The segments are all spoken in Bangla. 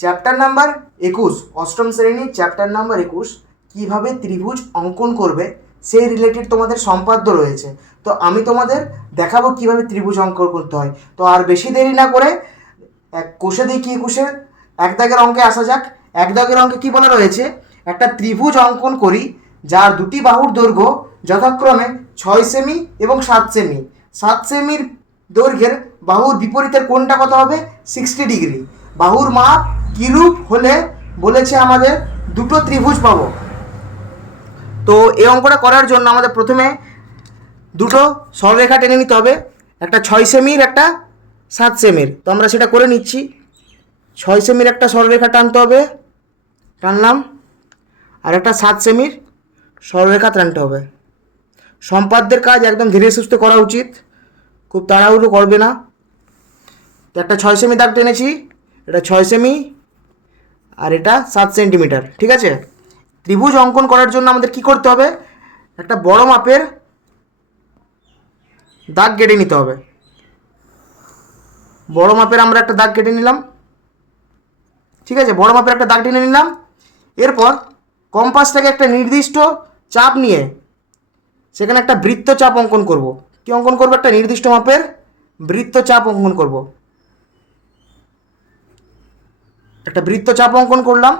চ্যাপ্টার নাম্বার 21, অষ্টম শ্রেণীর চ্যাপ্টার নাম্বার 21, কীভাবে ত্রিভুজ অঙ্কন করবে সেই রিলেটেড তোমাদের সম্পাদ্য রয়েছে। তো আমি তোমাদের দেখাবো কীভাবে ত্রিভুজ অঙ্কন করতে হয়। তো আর বেশি দেরি না করে কোষে দেখি কোষের এক দাগের অঙ্কে আসা যাক। এক দাগের অঙ্কে কী বলা রয়েছে, একটা ত্রিভুজ অঙ্কন করি যার দুটি বাহুর দৈর্ঘ্য যথাক্রমে 6 সেমি এবং 7 সেমি। 7 সেমির দৈর্ঘ্যের বাহুর বিপরীতের কোণটা কত হবে? 60 ডিগ্রি। বাহুর মাপ কিরূপ হলে বলেছে আমাদের দুটো ত্রিভুজ পাবো। তো এই অঙ্কটা করার জন্য আমাদের প্রথমে দুটো সরলরেখা টেনে নিতে হবে, একটা 6 সেমির একটা 7 সেমির। তো আমরা সেটা করে নিচ্ছি। 6 সেমির একটা সরলরেখা টানতে হবে, টানলাম, আর একটা 7 সেমির সরলরেখা টানতে হবে। সম্পাদ্যের কাজ একদম ধীরে সুস্থে করা উচিত, খুব তাড়াহুড়ো করবে না। তো একটা 6 সেমি দাগ টেনেছি, এটা 6 সেমি আর এটা 7 সেন্টিমিটার। ঠিক আছে, ত্রিভুজ অঙ্কন করার জন্য আমাদের কি করতে হবে, একটা বড় মাপের দাগ কেটে নিতে হবে। বড় মাপের আমরা একটা দাগ কেটে নিলাম। ঠিক আছে, বড় মাপের একটা দাগ টেনে নিলাম। এরপর কম্পাসটাকে একটা নির্দিষ্ট চাপ নিয়ে সেখানে একটা বৃত্তচাপ অঙ্কন করব। কি অঙ্কন করব? একটা নির্দিষ্ট মাপের বৃত্তচাপ অঙ্কন করব। একটা বৃত্তচাপ অঙ্কন করলাম।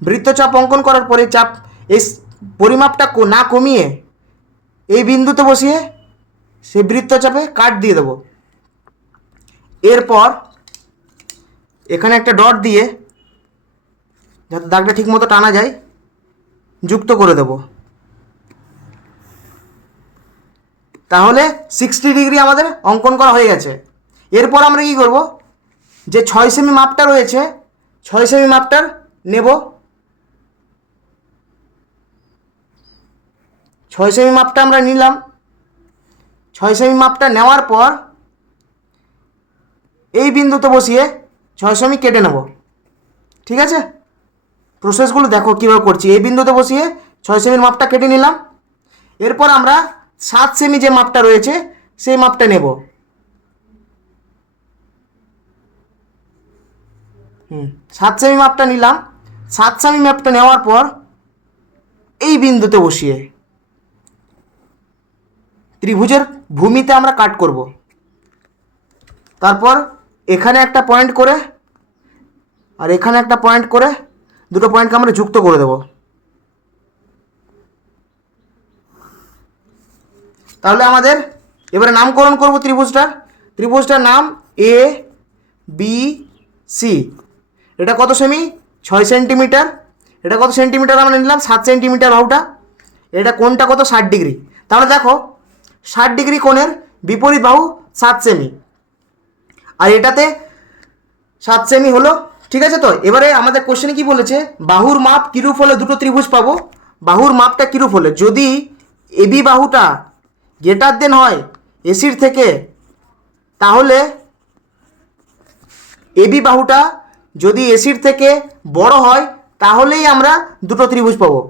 বৃত্তচাপ অঙ্কন করার পরে চাপ এই পরিমাপটা না কমিয়ে এই বিন্দুতে বসিয়ে সেই বৃত্তচাপে কাট দিয়ে দেবো। এরপর এখানে একটা ডট দিয়ে, যাতে দাগটা ঠিক মতো টানা যায়, যুক্ত করে দেব। তাহলে 60 ডিগ্রি আমাদের অঙ্কন করা হয়ে গেছে। এরপর আমরা কি করব, যে 6 সেমি মাপটা রয়েছে 6 সেমি মাপটার নেব। 6 সেমি মাপটা আমরা নিলাম। 6 সেমি মাপটা নেওয়ার পর এই বিন্দুতে বসিয়ে 6 সেমি কেটে নেব। ঠিক আছে, প্রসেসগুলো দেখো কীভাবে করছি। এই বিন্দুতে বসিয়ে 6 সেমির মাপটা কেটে নিলাম। এরপর আমরা 7 সেমি যে মাপটা রয়েছে সেই মাপটা নেব। 7 সেমি মাপটা নিলাম। 7 সেমি মাপটা নেওয়ার পর এই বিন্দুতে বসিয়ে ত্রিভুজের ভূমিতে আমরা কাট করব। তারপর এখানে একটা পয়েন্ট করে আর এখানে একটা পয়েন্ট করে দুটো পয়েন্টকে আমরা যুক্ত করে দেব। তাহলে আমাদের এবারে নামকরণ করব ত্রিভুজটার নাম এ বি সি। এটা কত সেমি? 6 সেন্টিমিটার। এটা কত সেন্টিমিটার আমরা নিলাম? 7 সেন্টিমিটার বাহুটা। এটা কোণটা কত? 60 ডিগ্রি। তাহলে দেখো 60 ডিগ্রি কোণের বিপরীত বাহু 7 সেমি, আর এটাতে 7 সেমি হলো। ঠিক আছে, তো এবারে আমাদের কোশ্চেনে কি বলেছে, বাহুর মাপ কিরূপ হলে দুটো ত্রিভুজ পাবো। বাহুর মাপটা কিরূপ হলে, যদি এবি বাহুটা গ্রেটার দেন হয় এসির থেকে, তাহলে এবি বাহুটা যদি এসির থেকে বড় হয় তাহলেই আমরা দুটো ত্রিভুজ পাবো।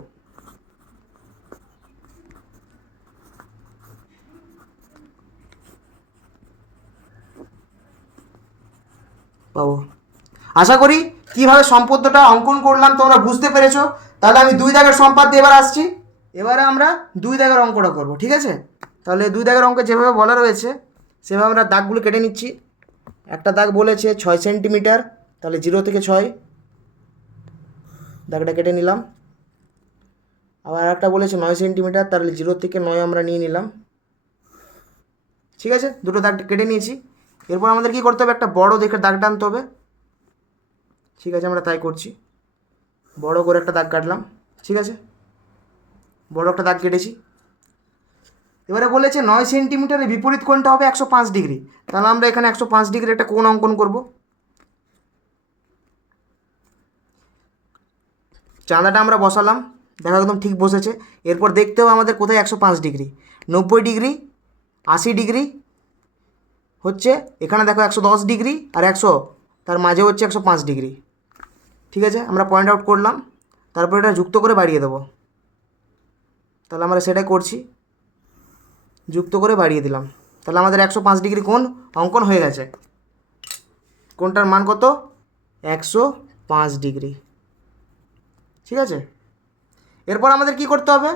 আশা করি কিভাবে সম্পদ্যটা অঙ্কন করলাম তোমরা বুঝতে পেরেছো। তাহলে আমি 2 দাগের সম্পাদ্য এবার আসছি। এবারে আমরা 2 দাগের অঙ্কটা করব। ঠিক আছে, তাহলে 2 দাগের অঙ্কে যেভাবে বলা রয়েছে সেভাবে আমরা দাগগুলো কেটে নিচ্ছি। একটা দাগ বলেছে 6 সেন্টিমিটার, তাহলে 0 থেকে 6 দাগটা কেটে নিলাম। আবার একটা বলেছে 9 সেন্টিমিটার, তাহলে 0 থেকে 9 আমরা নিয়ে নিলাম। ঠিক আছে, দুটো দাগ কেটে নিয়েছি। এরপর আমাদের কি করতে হবে, একটা বড় দেখে দাগ টানতে হবে। ঠিক আছে, আমরা তাই করছি। বড় করে একটা দাগ কাটলাম। ঠিক আছে, বড় একটা দাগ কেটেছি। এবারে বলেছে 9 সেন্টিমিটারের বিপরীত কোণটা হবে 105 ডিগ্রি। তাহলে আমরা এখানে 105 ডিগ্রি একটা কোণ অঙ্কন করব। চাঁদাটা আমরা বসালাম, দেখো একদম ঠিক বসেছে। এরপর দেখতে হবে আমাদের কোথায় 105 ডিগ্রি। 90 ডিগ্রি, 80 ডিগ্রি হচ্ছে এখানে, দেখো 110 ডিগ্রি আর 100, তার মাঝে হচ্ছে 105 ডিগ্রি। ঠিক আছে, আমরা পয়েন্ট আউট করলাম। তারপর এটা যুক্ত করে বাড়িয়ে দেবো। তাহলে আমরা সেটাই করছি, যুক্ত করে বাড়িয়ে দিলাম। তাহলে আমাদের 105 ডিগ্রি কোণ অঙ্কন হয়ে গেছে। কোণটার মান কত? 105 5 ডিগ্রি। ঠিক আছে, এরপর আমাদের কি করতে হবে,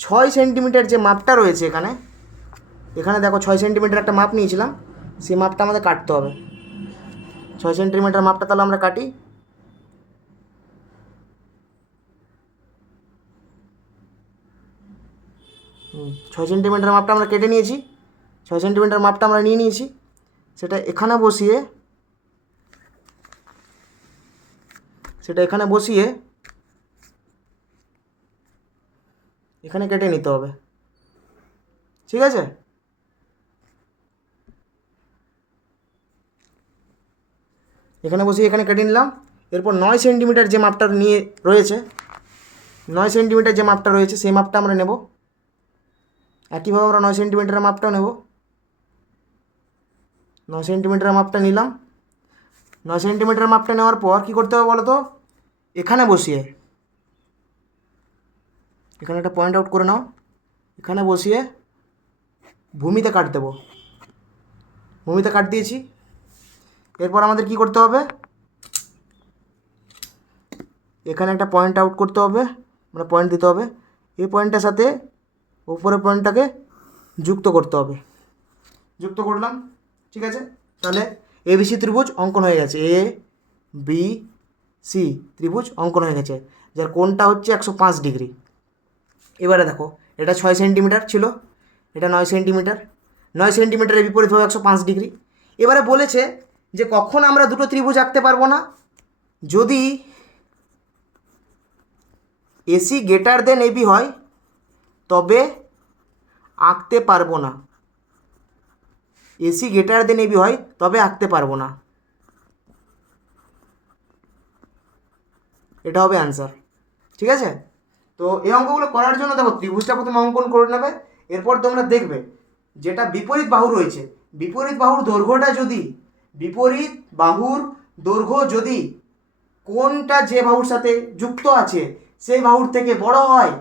6 সেন্টিমিটার যে মাপটা রয়েছে এখানে, এখানে দেখো 6 সেন্টিমিটার একটা মাপ নিয়েছিলাম, সেই মাপটা আমাদের কাটতে হবে। 6 সেন্টিমিটার মাপটা তাহলে আমরা কাটি। ছয় সেন্টিমিটার মাপটা আমরা কেটে নিয়েছি। 6 সেন্টিমিটার মাপটা আমরা নিয়ে নিয়েছি, সেটা এখানে বসিয়ে এখানে কেটে নিতে হবে। ঠিক আছে, এখানে বসিয়ে এখানে কেটে নিলাম। এরপর 9 সেন্টিমিটার যে মাপটা নিয়ে রয়েছে, 9 সেন্টিমিটার যে মাপটা রয়েছে সেই মাপটা আমরা নেব। একইভাবে আমরা 9 সেন্টিমিটারের মাপটাও নেব। 9 সেন্টিমিটারের মাপটা নিলাম। 9 সেন্টিমিটারের মাপটা নেওয়ার পর কী করতে হবে বলো তো, এখানে বসিয়ে, এখানে একটা পয়েন্ট আউট করে নাও, এখানে বসিয়ে ভূমিতে কাট দেবো। ভূমিতে কাট দিয়েছি। এরপর আমাদের কি করতে হবে, এখানে একটা পয়েন্ট আউট করতে হবে, মানে পয়েন্ট দিতে হবে। এই পয়েন্টটার সাথে উপরের পয়েন্টটাকে যুক্ত করতে হবে। যুক্ত করলাম। ঠিক আছে, তাহলে এবিসি ত্রিভুজ অঙ্কন হয়ে গেছে। এ বি সি ত্রিভুজ অঙ্কন হয়ে গেছে, যার কোণটা হচ্ছে 105 ডিগ্রি। এবারে দেখো, এটা 6 সেন্টিমিটার ছিল, এটা 9 সেন্টিমিটার। 9 সেন্টিমিটারের বিপরীত হবে 105 ডিগ্রি। এবারে বলেছে যে কখন আমরা দুটো ত্রিভুজ আঁকতে পারবো না, যদি এসি গ্রেটার দেন এবি হয় তবে আঁকতে পারবো না। এসি গ্রেটার দেন এবি হয় তবে আঁকতে পারবো না, এটা হবে অ্যান্সার। ঠিক আছে, তো এই অঙ্কগুলো করার জন্য দেখো ত্রিভুজটা প্রথমে অঙ্কন করে নেবে। এরপর তোমরা দেখবে যেটা বিপরীত বাহু রয়েছে, বিপরীত বাহুর দৈর্ঘ্যটা যদি, বিপরীত বাহুর দৈর্ঘ্য যদি কোনটা যে বাহুর সাথে যুক্ত আছে সেই বাহুর থেকে বড় হয়,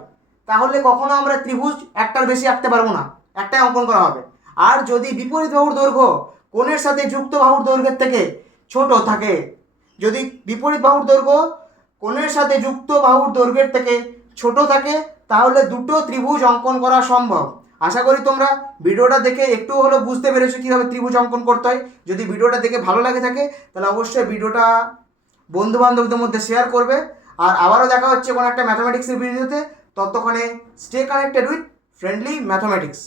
তাহলে কখনো আমরা ত্রিভুজ একটার বেশি আঁকতে পারবো না, একটাই অঙ্কন করা হবে। আর যদি বিপরীত বাহুর দৈর্ঘ্য কোণের সাথে যুক্ত বাহুর দৈর্ঘ্যের থেকে ছোট থাকে, যদি বিপরীত বাহুর দৈর্ঘ্য কোণের সাথে যুক্ত বাহুর দৈর্ঘ্যের থেকে ছোট থাকে, তাহলে দুটো ত্রিভুজ অঙ্কন করা সম্ভব। আশা করি তোমরা ভিডিওটা দেখে একটু হলেও বুঝতে পেরেছো কীভাবে ত্রিভুজ অঙ্কন করতে হয়। যদি ভিডিওটা দেখে ভালো লাগে থাকে তাহলে অবশ্যই ভিডিওটা বন্ধু বান্ধবদের মধ্যে শেয়ার করবে। আর আবারও দেখা হচ্ছে কোনো একটা ম্যাথামেটিক্সের ভিডিওতে। ততক্ষণে stay connected with friendly mathematics.